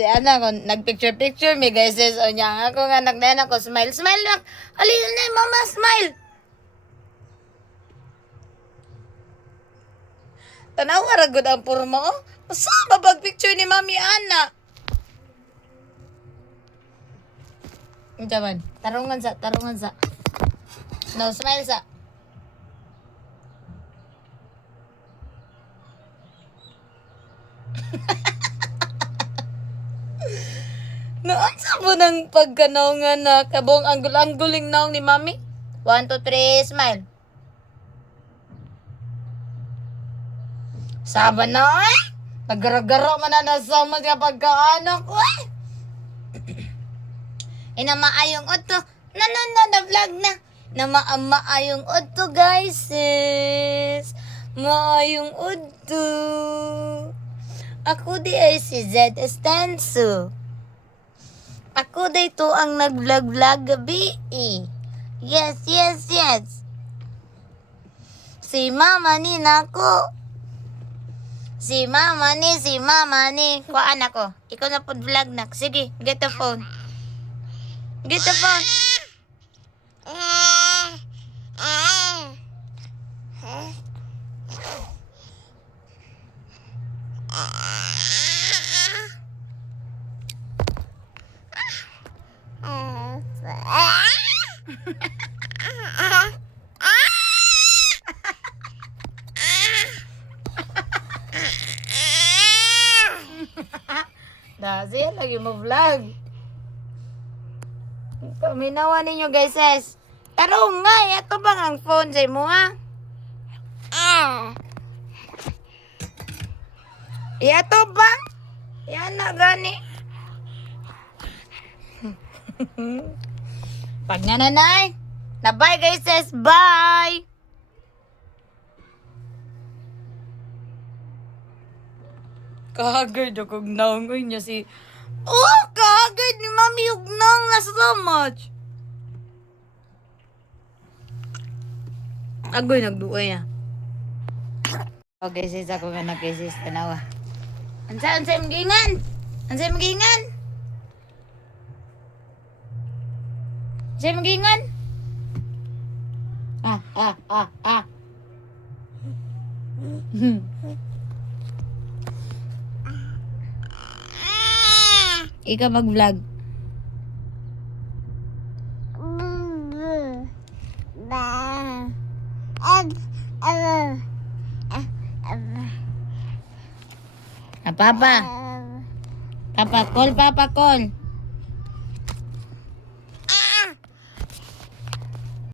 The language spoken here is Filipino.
di ana ko nagpicture me guys sis o niya ako nga nagdayan ako smile lang alin na mama smile tanawa ra gud ang porma oh asa ba pag picture ni mami ana Jaman, tarungan sa. No, smile sa. No, asa mo ng pagkanaungan na kabong anggul-angguling naong ni mami? 1, 2, 3, smile. Saba na eh. Nagara-gara man na nasama ka pagkaano ko eh. Maayong oto. Na vlog na. Maayong oto guys sis. Maayong oto. Ako di ay si Z Estanso. Ako di to ang nag-vlog gabi eh. Yes. Si mama ni nako. Si mama ni. Kuhaan ako. Ikaw na po vlog na. Sige, get the phone. Get the phone. Dahil lagi mo vlog. Paminawa ninyo guys sis. Pero nga, ito bang ang phone sa mo ha? Ito ba? Yan na gani. Pag nanay. Na bye guys sis. Bye. Kahagard ako naungoy niya si... Oh, kahagard ni Mami Ugnang na so much. Agoy, nagduoy ah. Okay, sis, ako nga nag-sis, tanawa. Ansay magingan? Ansay magingan? Ikaw mag-vlog. Papa. Papa, call.